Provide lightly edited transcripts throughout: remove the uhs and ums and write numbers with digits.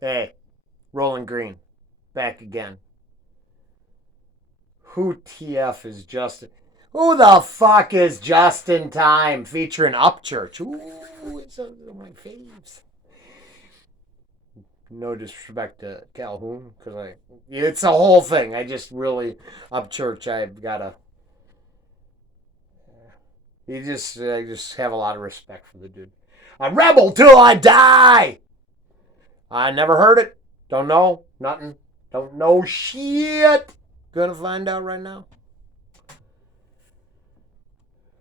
Hey, Rolling Green, back again. Who TF is Justin? Who the fuck is Justin Time featuring Upchurch? Ooh, it's one of my faves. No disrespect to Calhoun, because it's a whole thing. I just really Upchurch. I've got to. I just have a lot of respect for the dude. A rebel till I die. I never heard it. Don't know nothing. Don't know shit. Gonna find out right now.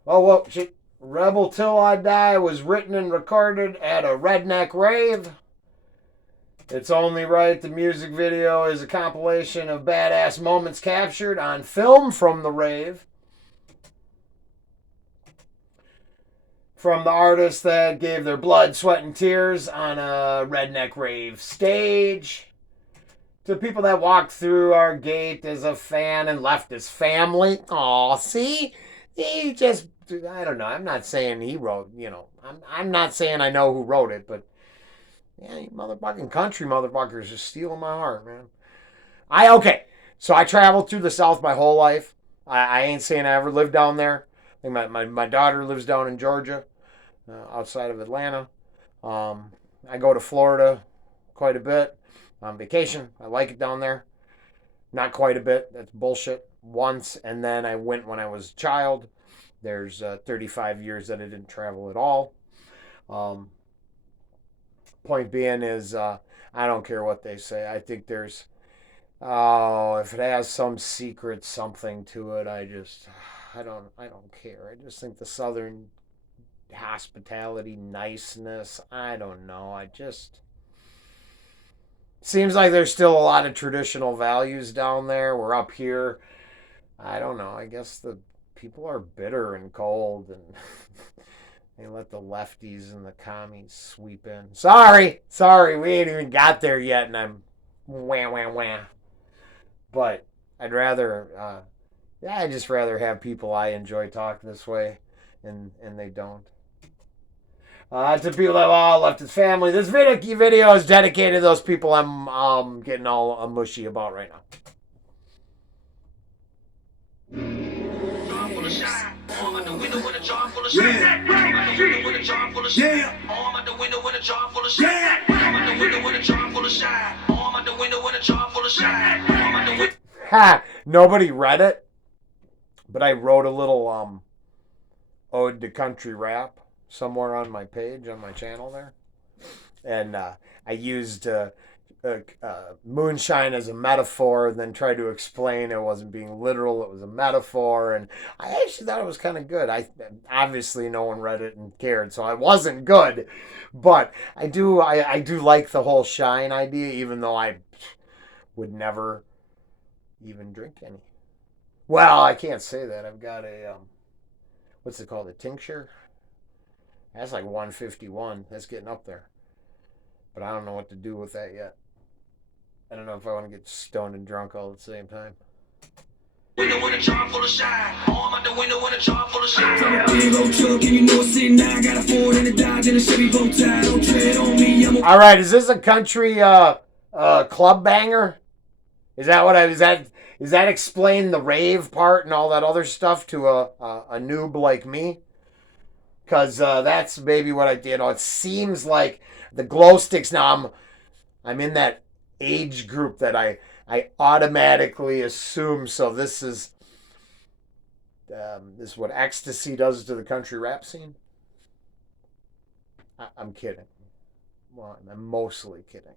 Oh, well, shit. Rebel Till I Die was written and recorded at a redneck rave. It's only right the music video is a compilation of badass moments captured on film from the rave. From the artists that gave their blood, sweat, and tears on a redneck rave stage. To people that walked through our gate as a fan and left as family. Aw, see? He just, I don't know. I'm not saying he wrote, I'm not saying I know who wrote it, but yeah, you motherfucking country motherfuckers just stealing my heart, man. Okay. So I traveled through the South my whole life. I ain't saying I ever lived down there. I think my daughter lives down in Georgia, outside of Atlanta. Um, I go to Florida quite a bit on vacation. I like it down there. Not quite a bit. That's bullshit. Once, and then I went when I was a child. There's 35 years that I didn't travel at all. Um, Point being is, I don't care what they say. I think there's, oh, if it has some secret something to it, I don't care. I just think the Southern hospitality, niceness, I don't know. I just, seems like there's still a lot of traditional values down there. We're up here. I don't know. I guess the people are bitter and cold, and they let the lefties and the commies sweep in. Sorry, we ain't even got there yet, and I'm wah wah wah. But I'd rather, yeah, I just rather have people I enjoy talk this way, and they don't. To people that all left his family, this video is dedicated to those people I'm getting all mushy about right now. Ha! Nobody read it, but I wrote a little ode to country rap somewhere on my page on my channel there, and I used moonshine as a metaphor, and then tried to explain it wasn't being literal; it was a metaphor. And I actually thought it was kind of good. I obviously no one read it and cared, so I wasn't good. But I do like the whole shine idea, even though I would never even drink any. Well, I can't say that. I've got a what's it called? A tincture. That's like 151. That's getting up there. But I don't know what to do with that yet. I don't know if I want to get stoned and drunk all at the same time. Window in a jar full of shine. Arm out the window in a jar full of shine. I'm a big old truck and you know it's sitting now. Got a Ford and a Dodge and a Chevy bow tie. Don't tread on me. All right, is this a country club banger? Is that what I is that is that explain the rave part and all that other stuff to a noob like me? Because that's maybe what I did. It seems like the glow sticks. Now I'm in that age group that I automatically assume. So this is what ecstasy does to the country rap scene. I'm kidding. Well, I'm mostly kidding.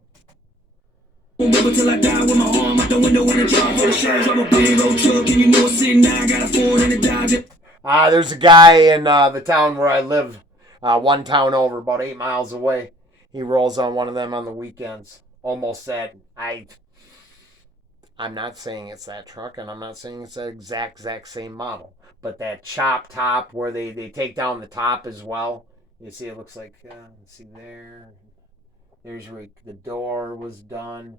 Till I die with my arm out the window in a jar full of shares. I'm a big old truck and you know it's sitting now. I got a Ford and a Dodge. There's a guy in the town where I live, one town over, about 8 miles away. He rolls on one of them on the weekends. Almost said I'm not saying it's that truck, and I'm not saying it's the exact same model, but that chop top where they take down the top as well. You see, it looks like see there. There's where the door was done.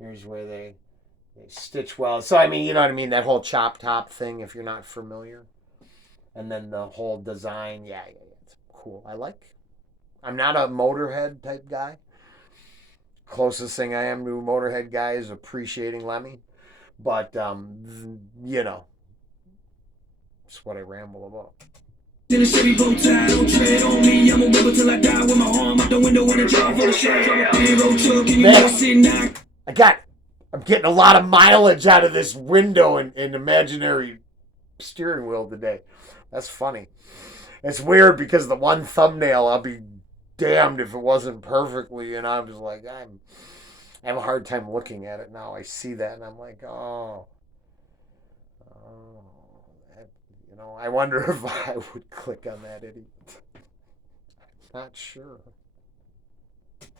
Here's where they stitch well. So I mean, you know what I mean. That whole chop top thing. If you're not familiar, and then the whole design. Yeah, it's cool. I'm not a Motorhead type guy. closest thing I am to a Motorhead guy is appreciating Lemmy. But, you know, it's what I ramble about. In a Chevy bow tie, don't tread on me. I'm a rebel till I die with my arm out the window and a jar full of shells. I'm a big old truck and you know I'm sitting now. I'm getting a lot of mileage out of this window and imaginary steering wheel today. That's funny. It's weird because the one thumbnail, I'll be damned if it wasn't perfectly, and I was like, I have a hard time looking at it now. I see that and I'm like, oh, you know, I wonder if I would click on that idiot. Not sure.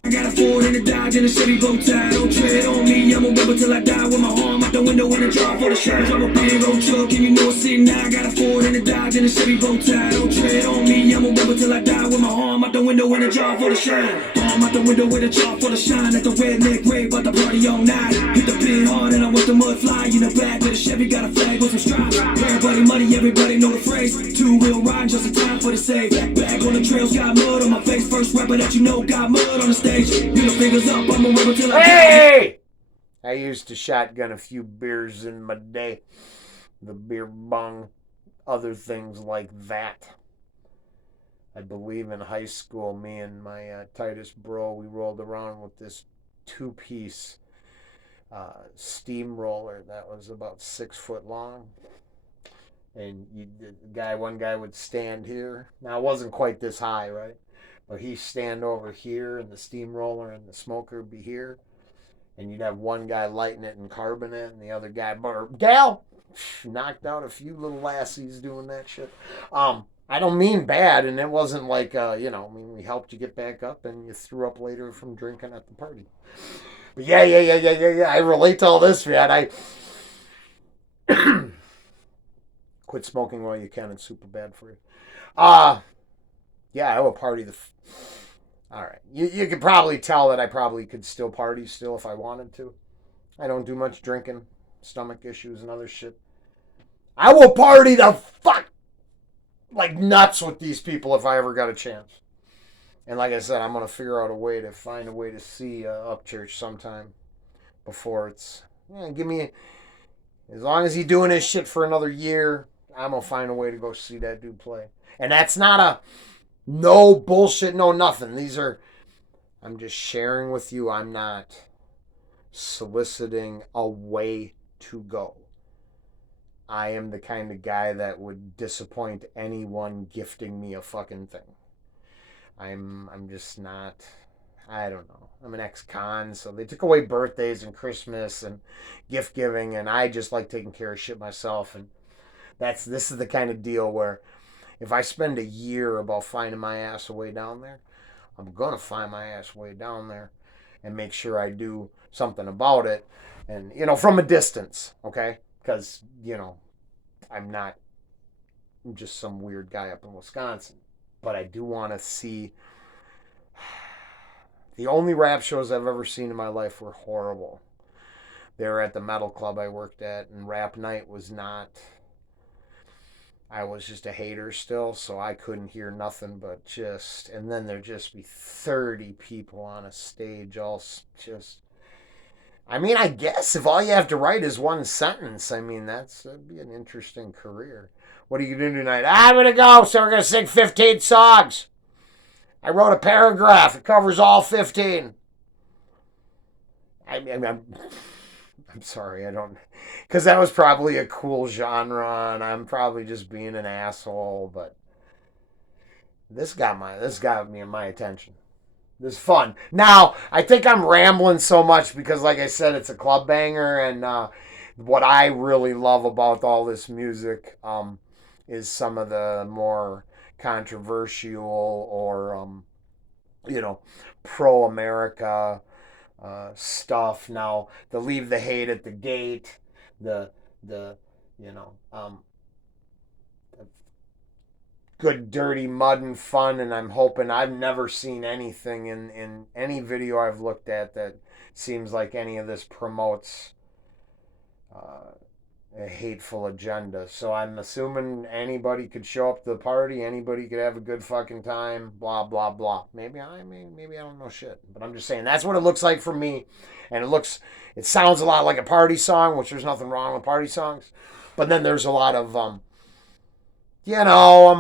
I got a Ford and a Dodge and a Chevy bow tie. Don't tread on me. I'm a rebel till I die with my arm out the window and a jar full of shells. I'm a big old truck and you know I'm sitting now. I got a Ford and a Dodge and a Chevy bow tie. Don't tread on me. I'm a rebel till I die with my arm out the window and a jar full of shells. Arm out the window with a jar full of shine. At the redneck rave, about the party all night. Hit the pin hard and I watch the mud fly. In the back of the Chevy got a flag with some stripes. Everybody money, everybody know the phrase. Two-wheel ride, just in time for the save. Back on the trails, got mud on my face. First rapper that you know got mud on the stage. Middle fingers up, I'm a rebel till I die. Hey! I used to shotgun a few beers in my day. The beer bong, other things like that. I believe in high school, me and my tightest bro, we rolled around with this two-piece steamroller that was about 6 foot long. And one guy would stand here. Now, it wasn't quite this high, right? But he'd stand over here, and the steamroller and the smoker would be here. And you'd have one guy lighting it and carbon it, and the other guy, gal, knocked out a few little lassies doing that shit. I don't mean bad, and it wasn't like, you know, I mean, we helped you get back up, and you threw up later from drinking at the party. But yeah. I relate to all this, man. I quit smoking while you can. It's super bad for you. Yeah, I will party all right. You could probably tell that I probably could still party still if I wanted to. I don't do much drinking, stomach issues and other shit. I will party the fuck like nuts with these people if I ever got a chance. And like I said, I'm going to figure out a way to find a way to see Upchurch sometime before it's... give me... As long as he's doing his shit for another year, I'm going to find a way to go see that dude play. And that's not a... No bullshit, no nothing. These are... I'm just sharing with you. I'm not soliciting a way to go. I am the kind of guy that would disappoint anyone gifting me a fucking thing. I'm just not, I don't know. I'm an ex-con, so they took away birthdays and Christmas and gift giving, and I just like taking care of shit myself. And this is the kind of deal where if I spend a year about finding my ass way down there, I'm gonna find my ass way down there and make sure I do something about it. And, you know, from a distance, okay? Because, you know, I'm just some weird guy up in Wisconsin. But I do want to see... The only rap shows I've ever seen in my life were horrible. They were at the metal club I worked at, and rap night was not... I was just a hater still, so I couldn't hear nothing but just... And then there'd just be 30 people on a stage, all just... I mean, I guess if all you have to write is one sentence, I mean, that'd be an interesting career. What are you going to do tonight? I'm going to go, so we're going to sing 15 songs. I wrote a paragraph. It covers all 15. I'm sorry, I don't... Because that was probably a cool genre, and I'm probably just being an asshole, but this got me my attention. This is fun. Now, I think I'm rambling so much because, like I said, it's a club banger, and what I really love about all this music is some of the more controversial or, you know, pro-America stuff. Now, the leave the hate at the gate, the you know, good, dirty mud and fun, and I'm hoping... I've never seen anything in any video I've looked at that seems like any of this promotes a hateful agenda. So I'm assuming anybody could show up to the party, anybody could have a good fucking time, blah blah blah. Maybe maybe I don't know shit, but I'm just saying that's what it looks like for me, and it sounds a lot like a party song, which there's nothing wrong with party songs, but then there's a lot of I'm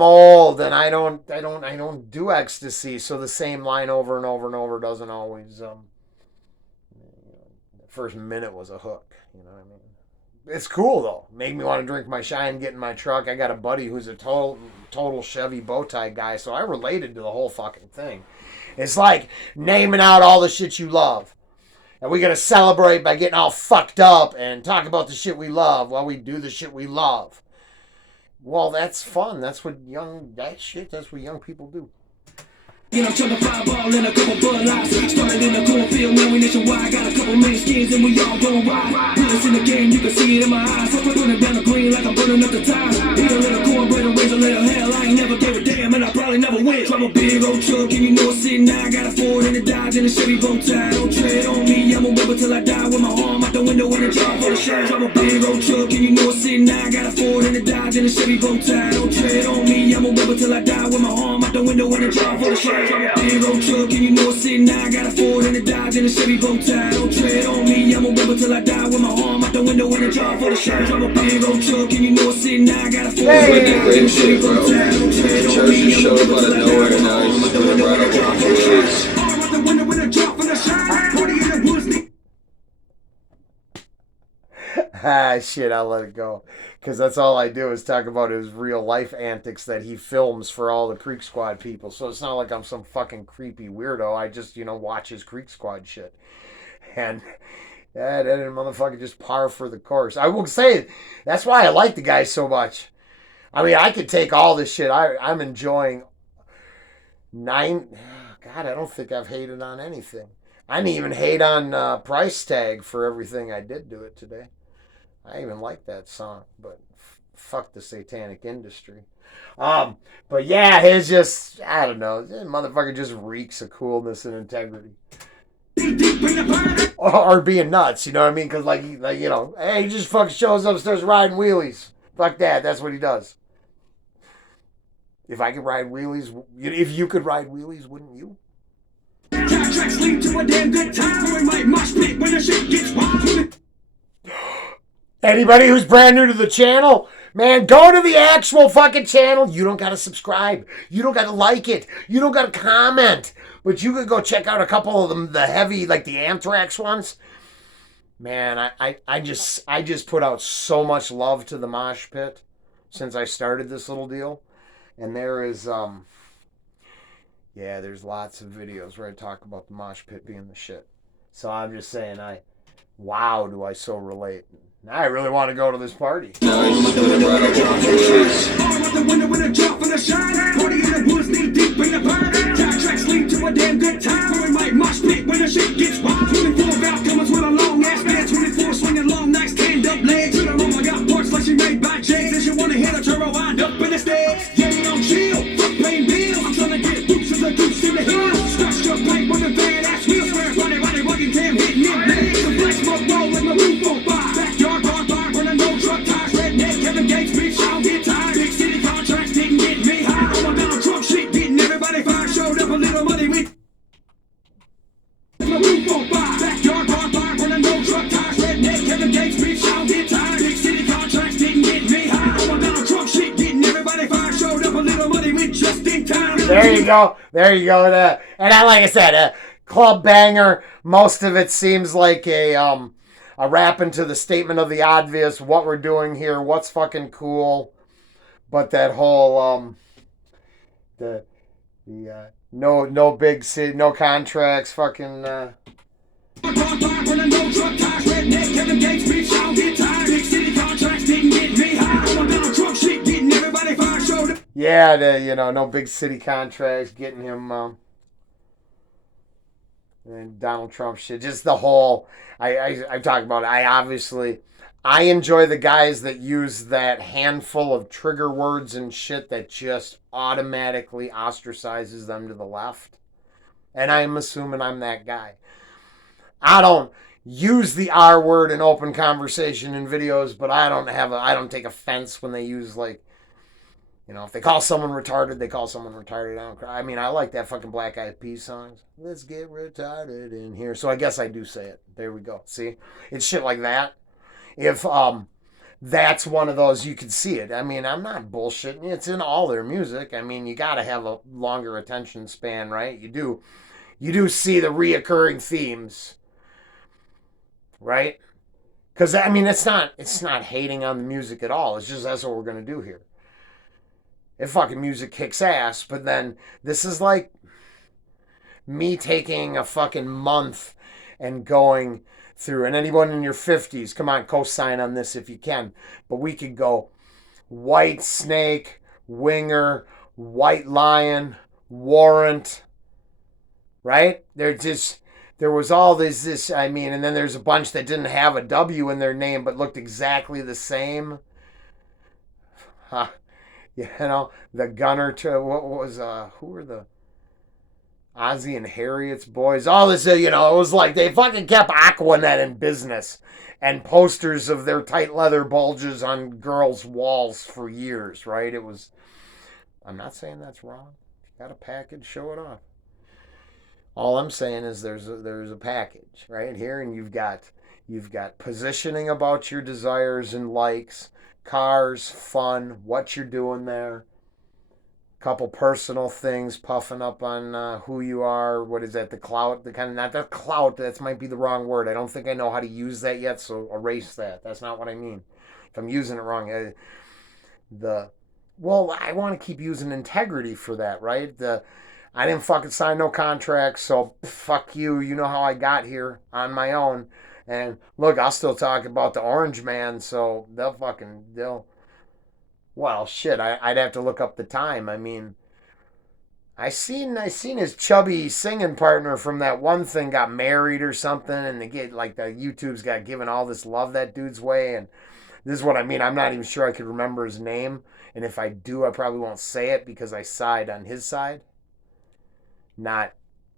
old and I don't do ecstasy, so the same line over and over and over doesn't always the first minute was a hook, you know what I mean? It's cool though. Made me want to drink my shine, get in my truck. I got a buddy who's a total Chevy bow tie guy, so I related to the whole fucking thing. It's like naming out all the shit you love. And we gotta celebrate by getting all fucked up and talk about the shit we love while we do the shit we love. Well, that's fun. That's what young people do. And I'm trying to fireball in a couple Bud Lights. Started in a cornfield, now we nationwide. Got a couple million skins and we all gon' ride. Realest in the game, you can see it in my eyes. I'm burning down the green like I'm burning up the tires. Eat a little cornbread and raise a little hell. I ain't never gave a damn and I probably never will. Drive a big old truck and you know it's sitting now. Got a Ford and a Dodge and a Chevy bow tie. Don't tread on me, I'm a rebel till I die. With my arm out the window and a jar full of shine. Drive a big old truck and you know it's sitting now. Got a Ford and a Dodge and a Chevy bow tie. Don't tread on me, I'm a rebel till I die. With my arm out the window and a jar full of shine. Drive a big old truck and you know it's sitting now. Got a Ford and a Dodge and a Chevy bow tie. Don't tread on me, I'm a rebel till I die. With my arm out the window and a jar full of shine. Drive a big old truck and you know it's sitting now. Got a Ford and a Dodge and a Chevy bow tie. Don't tread on me, I'm a rebel till I die. With my arm out the window and a jar full of shine. Arm out the window with a jar full of shine. 40 in the woods. Shit, I'll let it go. Because that's all I do is talk about his real life antics that he films for all the Creek Squad people. So it's not like I'm some fucking creepy weirdo. I just, watch his Creek Squad shit. And that motherfucker just par for the course. I will say, that's why I like the guy so much. I mean, I could take all this shit. I'm enjoying God, I don't think I've hated on anything. I didn't even hate on Price Tag for everything I did to it today. I even like that song, but fuck the satanic industry. But yeah, his just, I don't know, this motherfucker just reeks of coolness and integrity. Or being nuts, you know what I mean? Because hey, he just fucking shows up, starts riding wheelies. Fuck that, that's what he does. If I could ride wheelies, if you could ride wheelies, wouldn't you? Tracks lead to a damn good time. We might mosh pit when the shit gets wild. Anybody who's brand new to the channel, man, go to the actual fucking channel. You don't got to subscribe. You don't got to like it. You don't got to comment. But you could go check out a couple of them, the heavy, like the Anthrax ones. Man, I just put out so much love to the mosh pit since I started this little deal. And there is, there's lots of videos where I talk about the mosh pit being the shit. So I'm just saying, wow, do I so relate. Now I really want to go to this party. Tracks lead to a damn good time. We might mosh pit when the shit gets wild. 24 valve comers with a long ass bed. 24 swinging long nights, stand up legs. To the room, I got parts like she made by Jays. If you want to hit a turbo, wind up in the stairs. Yeah, I'm chill, fuck paying bills. I'm trying to get boots as a goose in the hills. Scratch your plate with a bad ass wheel. Swear, running, walking, damn, hitting it. Legs, the black smoke roll with my roof on fire. Backyard, bar, burning no truck tires. Redneck, Kevin Gates, bitch, I don't get tired. Big city contracts didn't get me high. All about Trump shit, getting everybody fired. Showed up a little money with my roof on fire. Backyard, bar, burning no truck tires. Redneck, Kevin Gates, bitch, I don't get tired. Big city contracts didn't get me high. All about Trump shit, getting everybody fired. Showed up a little money with just in time. There you go. And like I said, club banger. Most of it seems like a rapping to the statement of the obvious, what we're doing here, what's fucking cool. But that whole the no big city, no contracts, fucking no big city contracts, getting him and Donald Trump shit. Just the whole, I've talked about it. I enjoy the guys that use that handful of trigger words and shit that just automatically ostracizes them to the left. And I'm assuming I'm that guy. I don't, use the R word in open conversation in videos, but I don't take offense when they use, like, if they call someone retarded, they call someone retarded. I don't cry. I mean, I like that fucking Black Eyed Peas songs. Let's get retarded in here. So I guess I do say it. There we go. See? It's shit like that. If that's one of those, you can see it. I mean, I'm not bullshitting. It's in all their music. I mean, you got to have a longer attention span, right? You do. You do see the reoccurring themes, right? Because I mean, it's not hating on the music at all. It's just that's what we're gonna do here. If fucking music kicks ass, but then this is like me taking a fucking month and going through, and anyone in your 50s, come on, co-sign on this if you can, but we could go White Snake, Winger, White Lion, Warrant, right? There was all this, I mean, and then there's a bunch that didn't have a W in their name but looked exactly the same. Huh. The Gunner to, what was, who were the Ozzy and Harriet's boys? All this, it was like they fucking kept Aquanet in business and posters of their tight leather bulges on girls' walls for years, right? I'm not saying that's wrong. If you got a package, show it off. All I'm saying is there's a package right here, and you've got positioning about your desires and likes, cars, fun, what you're doing there, couple personal things, puffing up on who you are. What is that? The clout, the kind of, not the clout. That might be the wrong word. I don't think I know how to use that yet, so erase that. That's not what I mean. If I'm using it wrong, I want to keep using integrity for that, right? I didn't fucking sign no contract, so fuck you. You know how I got here on my own. And look, I'll still talk about the Orange Man, so well, shit, I'd have to look up the time. I mean, I seen his chubby singing partner from that one thing got married or something, and they get, like, the YouTube's got given all this love that dude's way, and this is what I mean. I'm not even sure I could remember his name, and if I do, I probably won't say it because I side on his side, not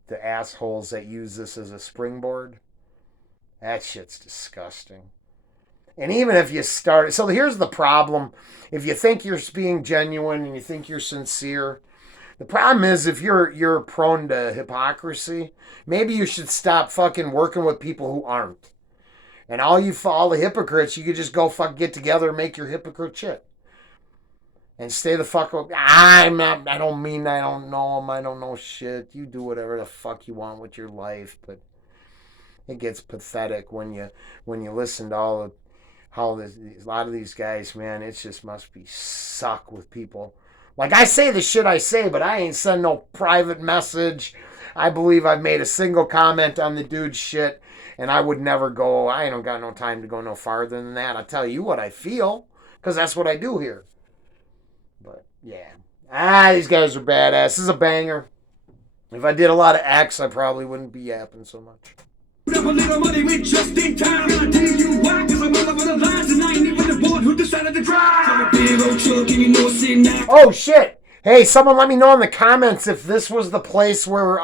the assholes that use this as a springboard. That shit's disgusting. And even if you start, so here's the problem. If you think you're being genuine and you think you're sincere, the problem is if you're prone to hypocrisy, maybe you should stop fucking working with people who aren't. And all the hypocrites, you could just go fuck get together and make your hypocrite shit. And stay the fuck up. I don't mean I don't know them. I don't know shit. You do whatever the fuck you want with your life, but it gets pathetic when you listen to a lot of these guys, man. It just must be suck with people. Like, I say the shit I say, but I ain't send no private message. I believe I've made a single comment on the dude's shit, and I would never go. I ain't got no time to go no farther than that. I'll tell you what I feel, because that's what I do here. But yeah, these guys are badass. This is a banger. If I did a lot of X, I probably wouldn't be yapping so much. Up a little money with just in time. I tell you why, cause I'm all over the lines and I ain't even the one who decided to drive. I'm a big old truck and you know it's sitting out. Oh shit! Hey, someone let me know in the comments if this was the place where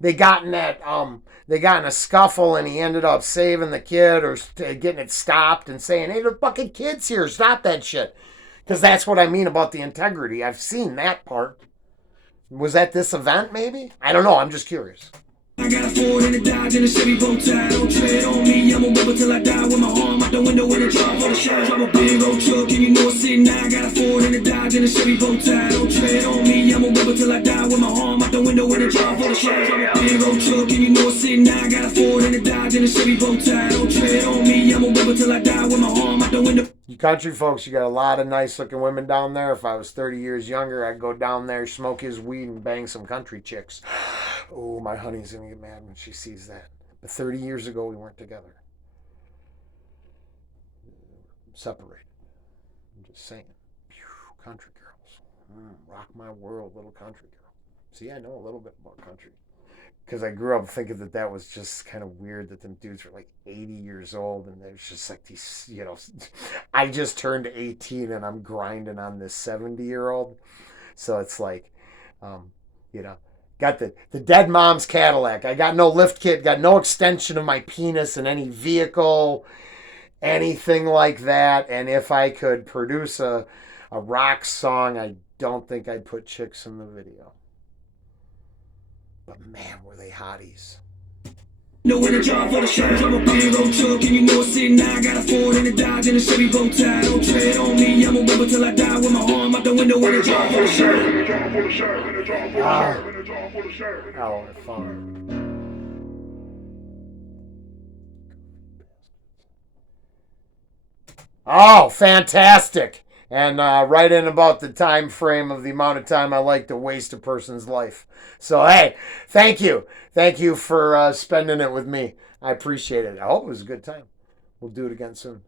they got in a scuffle and he ended up saving the kid or getting it stopped and saying, "Hey, the fucking kid's here, stop that shit." Because that's what I mean about the integrity. I've seen that part. Was that this event, maybe? I don't know. I'm just curious. I got a Ford and a Dodge and a Chevy bow tie. Don't tread on me, I'm a rebel till I die. With my arm out the window and a jar for the shine. I'm a big old truck and you know it's sitting now. I got a Ford and a Dodge and a Chevy bow tie. Don't tread on me, I'm a rebel till I die. With my arm out the window and a jar for the shine. I'm a big old truck and you know it's sitting now. I got a Ford and a Dodge and a Chevy bow tie. Don't tread on me, I'm a rebel till I die. With my arm out the window. You country folks, you got a lot of nice looking women down there. If I was 30 years younger, I'd go down there, smoke his weed, and bang some country chicks. Oh, my honey's going to get mad when she sees that. But 30 years ago, we weren't together. Separated. I'm just saying. Country girls. Rock my world, little country girl. See, I know a little bit about country. Because I grew up thinking that was just kind of weird that them dudes were like 80 years old and there's just like these, I just turned 18 and I'm grinding on this 70-year-old. So it's like, Got the dead mom's Cadillac. I got no lift kit, got no extension of my penis in any vehicle, anything like that. And if I could produce a rock song, I don't think I'd put chicks in the video. But man, were they hotties. No in a job for the shirt, I'm a big old truck, and you know it's sitting now. I got a Ford and a Dodge and a Chevy bow tie. Don't tread on me, I'm a rebel till I die with my arm out the window in a job for the shirt. Oh, fun. Oh, fantastic. And right in about the time frame of the amount of time I like to waste a person's life. So, hey, thank you. Thank you for spending it with me. I appreciate it. I hope it was a good time. We'll do it again soon.